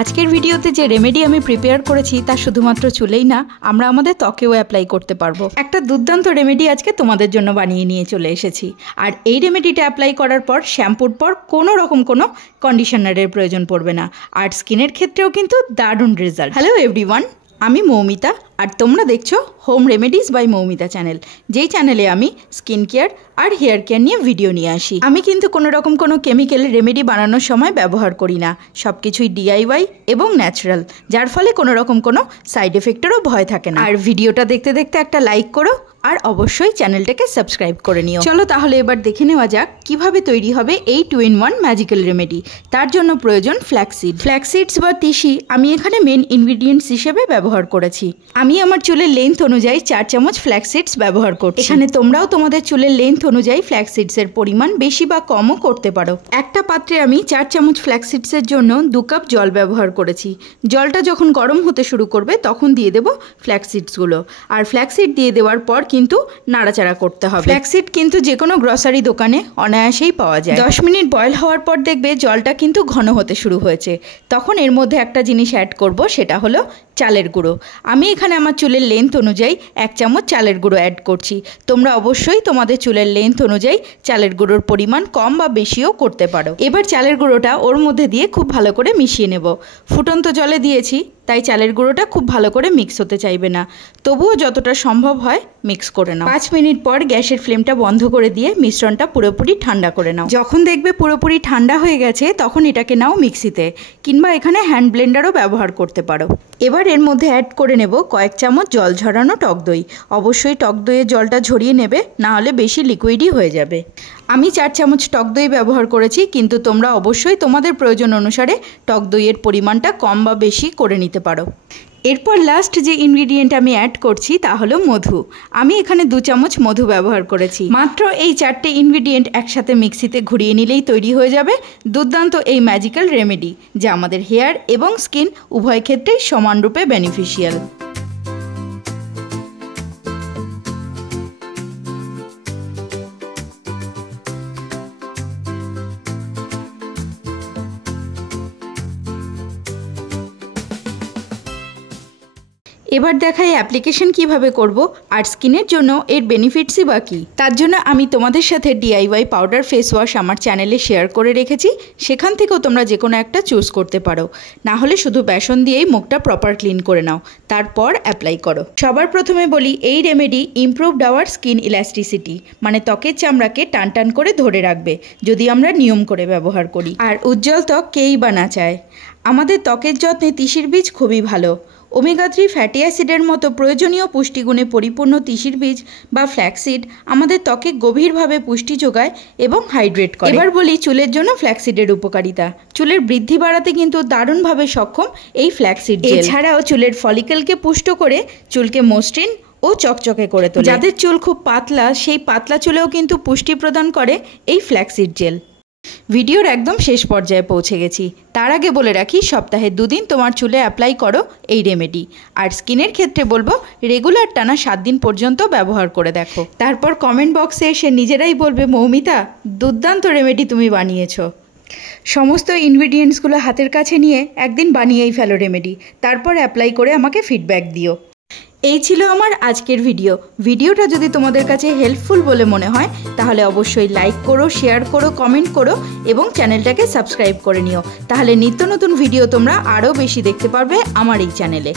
আজকের ভিডিওতে যে রেমেডি আমি প্রিপেয়ার করেছি তা শুধুমাত্র চুলেই না, আমরা আমাদের ত্বকেও অ্যাপ্লাই করতে পারবো। একটা দুর্দান্ত রেমেডি আজকে তোমাদের জন্য বানিয়ে নিয়ে চলে এসেছি। আর এই রেমেডিটা অ্যাপ্লাই করার পর শ্যাম্পুর পর কোনো রকম কোনো কন্ডিশনারের প্রয়োজন পড়বে না। আর স্কিনের ক্ষেত্রেও কিন্তু দারুণ রেজাল্ট। হ্যালো এভরিওয়ান, আমি মৌমিতা আর তোমরা দেখছো home remedies by Moumita channel, যেই চ্যানেলে আমি স্কিন কেয়ার আর হেয়ার কেয়ার নিয়ে ভিডিও নিয়ে আসি। আমি কিন্তু কোনো রকম কোনো কেমিক্যাল রেমেডি বানানোর সময় ব্যবহার করি না, সব কিছুই DIY এবং ন্যাচারাল, যার ফলে কোনো রকম কোনো সাইড এফেক্টেরও ভয় থাকে না। আর ভিডিওটা দেখতে দেখতে একটা লাইক করো আর অবশ্যই চ্যানেলটাকে সাবস্ক্রাইব করে নিও। চলো তাহলে এবার দেখে নেওয়া যাক কিভাবে তৈরি হবে এই 2-in-1 ম্যাজিক্যাল রেমেডি। তার জন্য প্রয়োজন ফ্ল্যাক্সিড। ফ্ল্যাক্সিডস বা তিসি আমি এখানে মেন ইনগ্রিডিয়েন্টস হিসেবে ব্যবহার করেছি। আমি আমার চুলের লেন্থ অনুযায়ী 4 চামচ ফ্ল্যাক্সিডস ব্যবহার করছি। এখানে তোমরাও তোমাদের চুলের লেন্থ অনুযায়ী ফ্ল্যাক্সিডসের পরিমাণ বেশি বা কমও করতে পারো। একটা পাত্রে আমি 4 চামচ ফ্ল্যাক্সিডসের জন্য 2 কাপ জল ব্যবহার করেছি। জলটা যখন গরম হতে শুরু করবে তখন দিয়ে দেবো ফ্ল্যাক্সিডসগুলো। আর ফ্ল্যাক্সিড দিয়ে দেওয়ার পর কিন্তু নাড়াচাড়া করতে হবে। ফ্ল্যাক্সিড কিন্তু যে কোনো গ্রসারি দোকানে অনায়াসেই পাওয়া যায়। 10 মিনিট বয়েল হওয়ার পর দেখবে জলটা কিন্তু ঘন হতে শুরু হয়েছে। তখন এর মধ্যে একটা জিনিস অ্যাড করব, সেটা হলো চালের গুঁড়ো। আমি এখানে আমার চুলের লেন্থ অনুযায়ী 1 চামচ চালের গুঁড়ো অ্যাড করছি। তোমরা অবশ্যই তোমাদের চুলের লেন্থ অনুযায়ী চালের গুঁড়োর পরিমাণ কম বা বেশিও করতে পারো। এবার চালের গুঁড়োটা ওর মধ্যে দিয়ে খুব ভালো করে মিশিয়ে নেব। ফুটন্ত জলে দিয়েছি, তাই চালের গুঁড়োটা খুব ভালো করে মিক্স হতে চাইবে না, তবুও যতটা সম্ভব হয় মিক্স করে নাও। 5 মিনিট পর গ্যাসের ফ্লেমটা বন্ধ করে দিয়ে মিশ্রণটা পুরোপুরি ঠান্ডা করে নাও। যখন দেখবে পুরোপুরি ঠান্ডা হয়ে গেছে তখন এটাকে নাও মিক্সিতে, কিংবা এখানে হ্যান্ড ব্লেন্ডারও ব্যবহার করতে পারো। এবার এর মধ্যে অ্যাড করে নেব কয়েক চামচ জল ঝরানো টক দই। অবশ্যই টক দইয়ের জলটা ঝরিয়ে নেবে, না হলে বেশি লিকুইডই হয়ে যাবে। আমি 4 চামচ টক দই ব্যবহার করেছি, কিন্তু তোমরা অবশ্যই তোমাদের প্রয়োজন অনুসারে টক দইয়ের পরিমাণটা কম বা বেশি করে নিতে পারো। এরপর লাস্ট যে ইনগ্রিডিয়েন্ট আমি অ্যাড করছি তা হলো মধু। আমি এখানে 2 চামচ মধু ব্যবহার করেছি। মাত্র এই 4টে ইনগ্রিডিয়েন্ট একসাথে মিক্সিতে ঘুরিয়ে নিলেই তৈরি হয়ে যাবে দুর্দান্ত এই ম্যাজিক্যাল রেমেডি, যা আমাদের হেয়ার এবং স্কিন উভয় ক্ষেত্রেই সমানরূপে বেনিফিশিয়াল। এবার দেখাই অ্যাপ্লিকেশন কিভাবে করব আর স্কিনের জন্য এর বেনিফিটসই বা কী। তার জন্য আমি তোমাদের সাথে DIY পাউডার ফেস ওয়াশ আমার চ্যানেলে শেয়ার করে রেখেছি, সেখান থেকেও তোমরা যে কোনো একটা চুজ করতে পারো। না হলে শুধু বেসন দিয়েই মুখটা প্রপার ক্লিন করে নাও, তারপর অ্যাপ্লাই করো। সবার প্রথমে বলি, এই remedy improved our skin elasticity, মানে ত্বকের চামড়াকে টান টান করে ধরে রাখবে যদি আমরা নিয়ম করে ব্যবহার করি। আর উজ্জ্বল ত্বক কেই বা না চায়। আমাদের ত্বকের যত্নে তিসির বীজ খুবই ভালো। ওমেগা 3 ফ্যাটি অ্যাসিডের মতো প্রয়োজনীয় পুষ্টিগুণে পরিপূর্ণ তিসির বীজ বা ফ্ল্যাক্সিড আমাদের ত্বকে গভীরভাবে পুষ্টি যোগায় এবং হাইড্রেট করে। এবার বলি চুলের জন্য ফ্ল্যাক্সিডের উপকারিতা। চুলের বৃদ্ধি বাড়াতে কিন্তু দারুণভাবে সক্ষম এই ফ্ল্যাক্সিড জেল। এছাড়াও চুলের ফলিকেলকে পুষ্ট করে চুলকে মসৃণ ও চকচকে করে তোলে। যাদের চুল খুব পাতলা, সেই পাতলা চুলেও কিন্তু পুষ্টি প্রদান করে এই ফ্ল্যাক্সিড জেল। ভিডিওর একদম শেষ পর্যায়ে পৌঁছে গেছি। তার আগে বলে রাখি, সপ্তাহে 2 দিন তোমার চুলে অ্যাপ্লাই করো এই রেমেডি। আর স্কিনের ক্ষেত্রে বলবো রেগুলার টানা 7 দিন পর্যন্ত ব্যবহার করে দেখো। তারপর কমেন্ট বক্সে এসে নিজেরাই বলবে, মৌমিতা দুর্দান্ত রেমেডি তুমি বানিয়েছো। সমস্ত ইনগ্রিডিয়েন্টসগুলো হাতের কাছে নিয়ে একদিন বানিয়েই ফেলো রেমেডি, তারপর অ্যাপ্লাই করে আমাকে ফিডব্যাক দিও। এই ছিল আমার আজকের ভিডিওটা যদি তোমাদের কাছে হেল্পফুল বলে মনে হয় তাহলে অবশ্যই লাইক করো, শেয়ার করো, কমেন্ট করো এবং চ্যানেলটাকে সাবস্ক্রাইব করে নিও। তাহলে নিত্য নতুন ভিডিও তোমরা আরও বেশি দেখতে পারবে আমার এই চ্যানেলে।